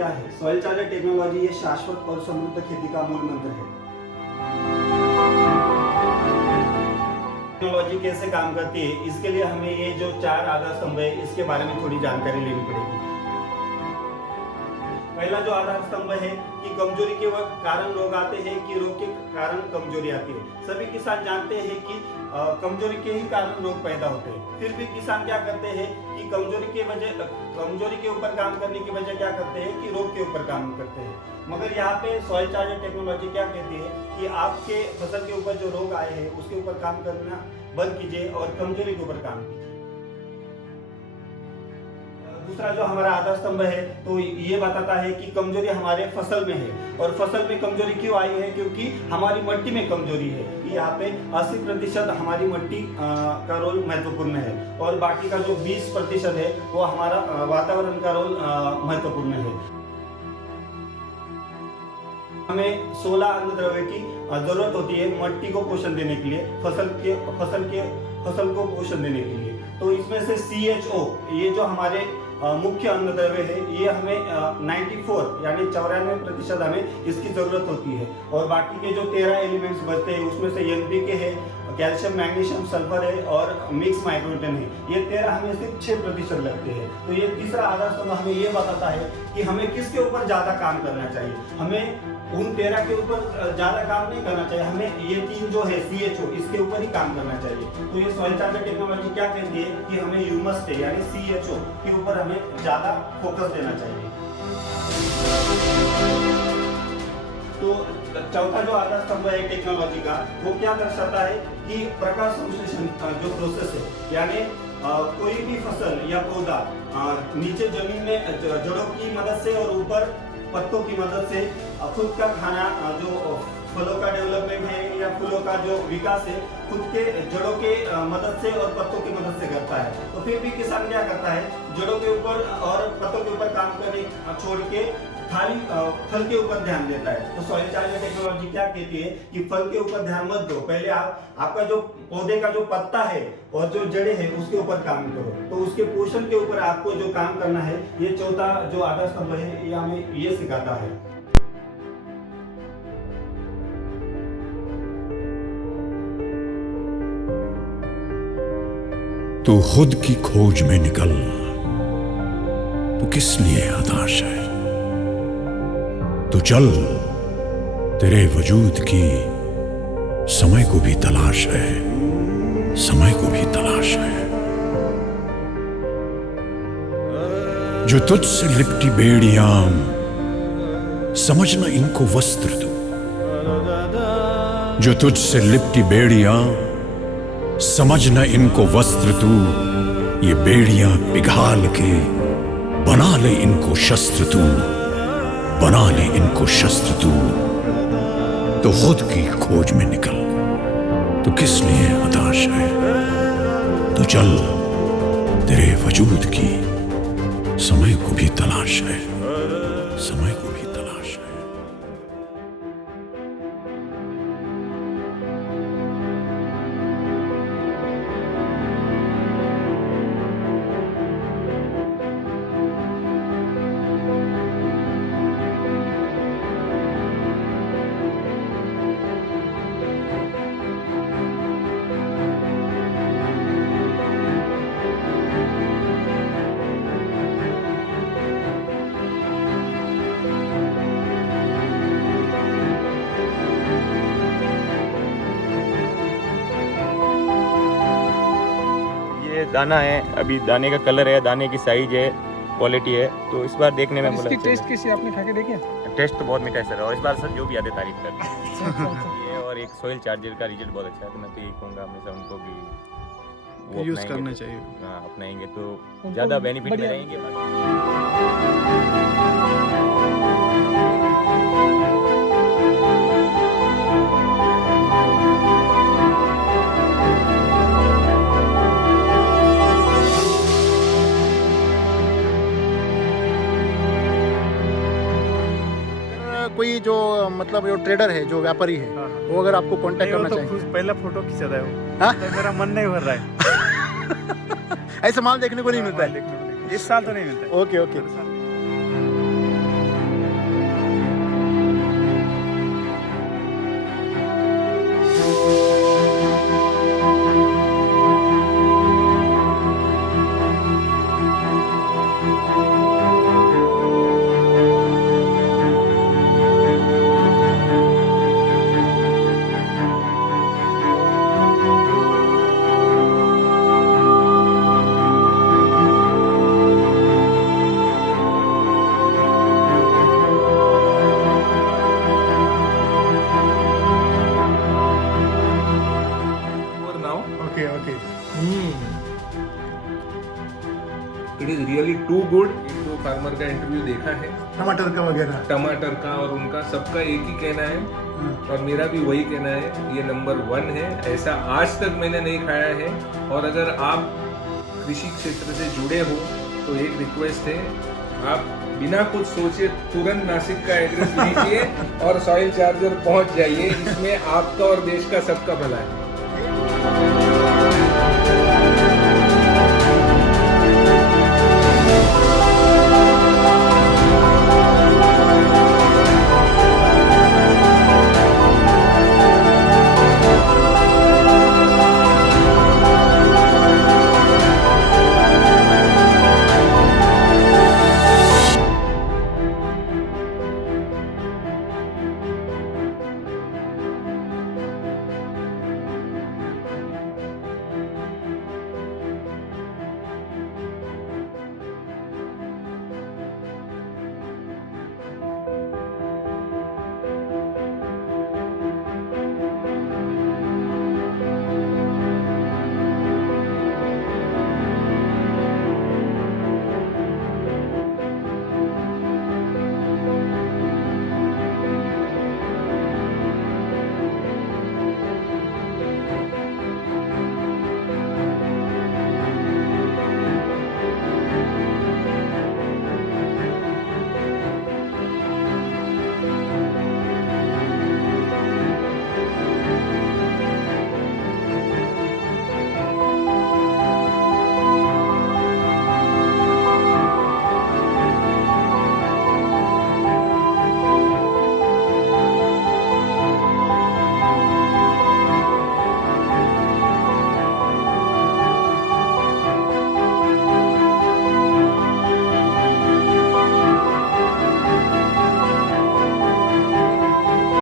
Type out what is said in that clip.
क्या है? Soil charger technology ये शाश्वत और समृद्ध खेती का मूल मंत्र है। टेक्नोलॉजी कैसे काम करती है, इसके लिए हमें ये जो 4 आधार स्तंभ है इसके बारे में थोड़ी जानकारी लेनी पड़ेगी। पहला जो आधार स्तंभ है कि कमजोरी के कारण रोग आते हैं कि रोग के कारण कमजोरी आती है। सभी किसान जानते हैं कि कमजोरी के ही कारण रोग पैदा होते हैं, फिर भी किसान क्या करते हैं कि कमजोरी के ऊपर काम करने की वजह क्या करते हैं कि रोग के ऊपर काम करते हैं। मगर यहाँ पे सॉइल चार्जर टेक्नोलॉजी क्या कहती है कि आपके फसल के ऊपर जो रोग आए हैं उसके ऊपर काम करना बंद कीजिए और कमजोरी के ऊपर काम कीजिए। दूसरा जो हमारा आधार स्तंभ है तो ये बताता है कि कमजोरी हमारे फसल में है, और फसल में कमजोरी क्यों आई है, क्योंकि हमारी मिट्टी में कमजोरी है। यहाँ पे 80% हमारी मिट्टी का रोल महत्वपूर्ण है, और बाकी का जो 20% है वो हमारा वातावरण का रोल महत्वपूर्ण है। हमें 16 अन्नद्रव्य की जरूरत होती है मिट्टी को पोषण देने के लिए, फसल को पोषण देने के लिए। तो इसमें से CHO ये जो हमारे मुख्य अन्नद्रव्य है ये हमें 94 यानी 94% हमें इसकी जरूरत होती है, और बाकी के जो 13 एलिमेंट्स बचते हैं उसमें से NPK है, कैल्शियम, मैग्नीशियम, सल्फर है और मिक्स माइक्रोन्यूट्रिएंट है। ये 13 हमें सिर्फ 6% लगते हैं। तो ये तीसरा आधार स्तंभ हमें ये बताता है कि हमें किसके ऊपर ज्यादा काम करना चाहिए। हमें उन 13 के ऊपर ज्यादा काम नहीं करना चाहिए, हमें ये 3 जो है CHO इसके ऊपर ही काम करना चाहिए। तो ये सॉइल चार्जर टेक्नोलॉजी क्या कहती है कि हमें ह्यूमस पे यानी CHO के ऊपर हमें ज्यादा फोकस देना चाहिए। तो चौथा जो आधार स्तंभ है टेक्नोलॉजी का वो क्या दर्शाता है कि प्रकाश संश्लेषण जो प्रोसेस है, यानी कोई भी फसल या पौधा नीचे जमीन में जड़ों की मदद से और ऊपर पत्तों की मदद से खुद का खाना, जो फलों का डेवलपमेंट है या फूलों का जो विकास है, खुद के जड़ों के मदद से और पत्तों की मदद से करता है। तो फिर भी किसान क्या करता है, जड़ों के ऊपर और पत्तों के ऊपर काम करने छोड़ के खाली फल के ऊपर ध्यान देता है। तो सॉइल चार्जर टेक्नोलॉजी क्या कहती है कि फल के ऊपर ध्यान मत दो, पहले आपका जो पौधे का जो पत्ता है और जो जड़ें हैं उसके ऊपर काम करो। तो उसके पोषण के ऊपर आपको जो काम करना है, ये चौथा जो आधार स्तंभ है ये हमें ये सिखाता है। तू खुद की खोज में निकल, तू किस लिए हताश है? तू चल, तेरे वजूद की समय को भी तलाश है, समय को भी तलाश है। जो तुझसे लिपटी बेड़ियां, समझना इनको वस्त्र तू। जो तुझसे लिपटी बेड़ियां, समझना इनको वस्त्र तू। ये बेड़ियां पिघाल के बना ले इनको शस्त्र तू, बना ले इनको शस्त्र तू। तो खुद की खोज में निकल, तो किस लिए हताश है? तो चल, तेरे वजूद की समय को भी तलाश है, समय को भी तलाश है। दाना है, अभी दाने का कलर है, दाने की साइज है, क्वालिटी है, तो इस बार देखने में इसकी टेस्ट कैसी आपने खा के देखी? टेस्ट तो बहुत मीठा है सर, और इस बार सर जो भी आते तारीफ करते हैं। ये और एक सॉइल चार्जर का रिजल्ट बहुत अच्छा है, तो मैं तो यही कहूँगा हमेशा उनको भी वो यूज करना चाहिए। हाँ, अपनाएंगे तो ज़्यादा बेनिफिट में रहेंगे। कोई जो मतलब जो ट्रेडर है, जो व्यापारी है, वो अगर आपको कांटेक्ट करना चाहिए, पहला फोटो खींचा था वो। हाँ? तो मेरा मन नहीं भर रहा है। ऐसा माल देखने को नहीं मिलता है। देखने को नहीं, इस साल तो नहीं मिलता है। Okay okay. It is really too good. एक दो फार्मर का इंटरव्यू देखा है, टमाटर का वगैरह। टमाटर का, और उनका सबका एक ही कहना है और मेरा भी वही कहना है, ये नंबर 1 है। ऐसा आज तक मैंने नहीं खाया है। और अगर आप कृषि क्षेत्र से जुड़े हो तो एक रिक्वेस्ट है, आप बिना कुछ सोचे तुरंत नासिक का एड्रेस लीजिए और सॉइल चार्जर पहुंच जाइए। इसमें आपका और देश का सबका भला है।